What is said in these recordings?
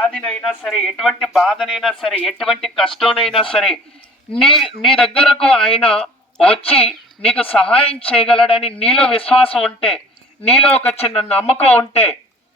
వ్యాధినైనా సరే ఎటువంటి బాధనైనా సరే ఎటువంటి కష్టంనైనా సరే నీ నీ దగ్గరకు ఆయన వచ్చి నీకు సహాయం చేయగలడని నీలో విశ్వాసం ఉంటే నీలో ఒక చిన్న నమ్మకం ఉంటే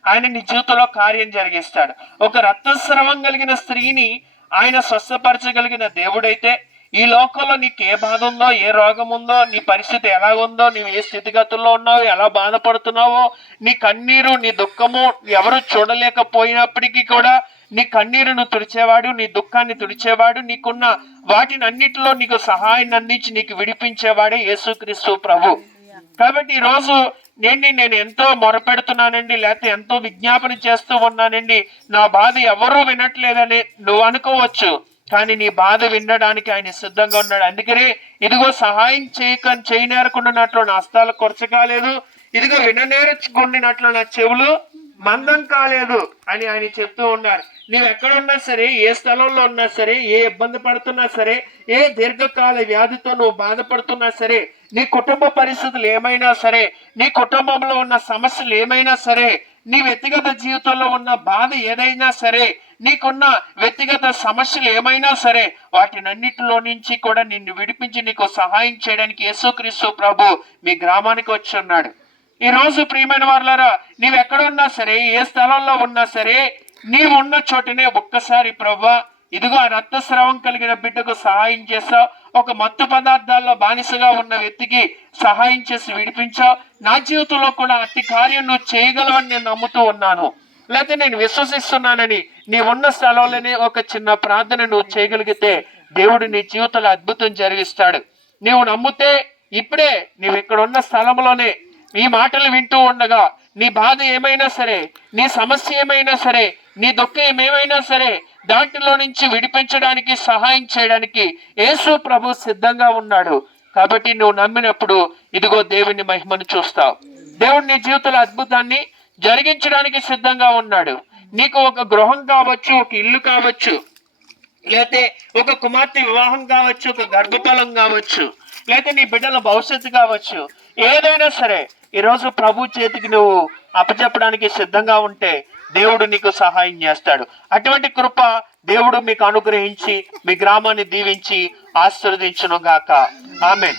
ఆయన నీ జీవితంలో కార్యం జరిగిస్తాడు. ఒక రక్తస్రవం కలిగిన స్త్రీని ఆయన స్వస్థపరచగలిగిన దేవుడైతే ఈ లోకంలో నీకు ఏ బాధ ఉందో ఏ రోగం ఉందో నీ పరిస్థితి ఎలా ఉందో నీవు ఏ స్థితిగతుల్లో ఉన్నావో ఎలా బాధపడుతున్నావో నీ కన్నీరు నీ దుఃఖము ఎవరు చూడలేకపోయినప్పటికీ కూడా నీ కన్నీరును తుడిచేవాడు నీ దుఃఖాన్ని తుడిచేవాడు నీకున్న వాటిని అన్నిటిలో నీకు సహాయాన్ని అందించి నీకు విడిపించేవాడే యేసుక్రీస్తు ప్రభు. కాబట్టి ఈరోజు రోజు నేను నేను ఎంతో మొరపెడుతున్నానండి లేకపోతే ఎంతో విజ్ఞాపన చేస్తూ ఉన్నానండి. నా బాధ ఎవరూ వినట్లేదని నువ్వు అనుకోవచ్చు. కానీ నీ బాధ వినడానికి ఆయన సిద్ధంగా ఉన్నాడు. అందుకనే ఇదిగో సహాయం చేయక చేయనేరకుండానట్లు నా హస్తాలు కొరచకాలేదు ఇదిగో విననేరచుకుండినట్లు నా చెవులు మందం కాలేదు అని ఆయన చెప్తూ ఉన్నారు. నీవు ఎక్కడున్నా సరే ఏ స్థలంలో ఉన్నా సరే ఏ ఇబ్బంది పడుతున్నా సరే ఏ దీర్ఘకాల వ్యాధితో నువ్వు బాధపడుతున్నా సరే నీ కుటుంబ పరిస్థితులు ఏమైనా సరే నీ కుటుంబంలో ఉన్న సమస్యలు ఏమైనా సరే నీ వ్యక్తిగత జీవితంలో ఉన్న బాధ ఏదైనా సరే నీకున్న వ్యక్తిగత సమస్యలు ఏమైనా సరే వాటినన్నిటిలో నుంచి కూడా నిన్ను విడిపించి నీకు సహాయం చేయడానికి యేసుక్రీస్తు ప్రభు మీ గ్రామానికి వచ్చి ఉన్నాడు. ఈరోజు ప్రియమైన వారులరా నీవు ఎక్కడున్నా సరే ఏ స్థలంలో ఉన్నా సరే నీవున్న చోటనే ఒక్కసారి ప్రభా ఇదిగో ఆ రక్తస్రావం కలిగిన బిడ్డకు సహాయం చేస్తావు ఒక మత్తు పదార్థాల్లో బానిసగా ఉన్న వ్యక్తికి సహాయం చేసి విడిపించావు నా జీవితంలో కూడా అట్టి కార్యం నువ్వు చేయగలవని నేను నమ్ముతూ ఉన్నాను. లేకపోతే నేను విశ్వసిస్తున్నానని నీ ఉన్న స్థలంలోనే ఒక చిన్న ప్రార్థన నువ్వు చేయగలిగితే దేవుడు నీ జీవితంలో అద్భుతం జరిగిస్తాడు. నీవు నమ్మితే ఇప్పుడే నీవు ఇక్కడ ఉన్న స్థలంలోనే ఈ మాటలు వింటూ ఉండగా నీ బాధ ఏమైనా సరే నీ సమస్య ఏమైనా సరే నీ దుఃఖం ఏమైనా సరే దాంట్లో నుంచి విడిపించడానికి సహాయం చేయడానికి యేసు ప్రభు సిద్ధంగా ఉన్నాడు. కాబట్టి నువ్వు నమ్మినప్పుడు ఇదిగో దేవుని మహిమను చూస్తావు. దేవుడు నీ జీవితంలో అద్భుతాన్ని జరిగించడానికి సిద్ధంగా ఉన్నాడు. నీకు ఒక గృహం కావచ్చు ఒక ఇల్లు కావచ్చు లేకపోతే ఒక కుమార్తె వివాహం కావచ్చు ఒక గర్భఫలం కావచ్చు లేకపోతే నీ బిడ్డల భవిష్యత్తు కావచ్చు ఏదైనా సరే ఈరోజు ప్రభు చేతికి నువ్వు అప్పచెప్పడానికి సిద్ధంగా ఉంటే దేవుడు నీకు సహాయం చేస్తాడు. అటువంటి కృప దేవుడు మీకు అనుగ్రహించి మీ గ్రామాన్ని దీవించి ఆశీర్వదించును గాక ఆమె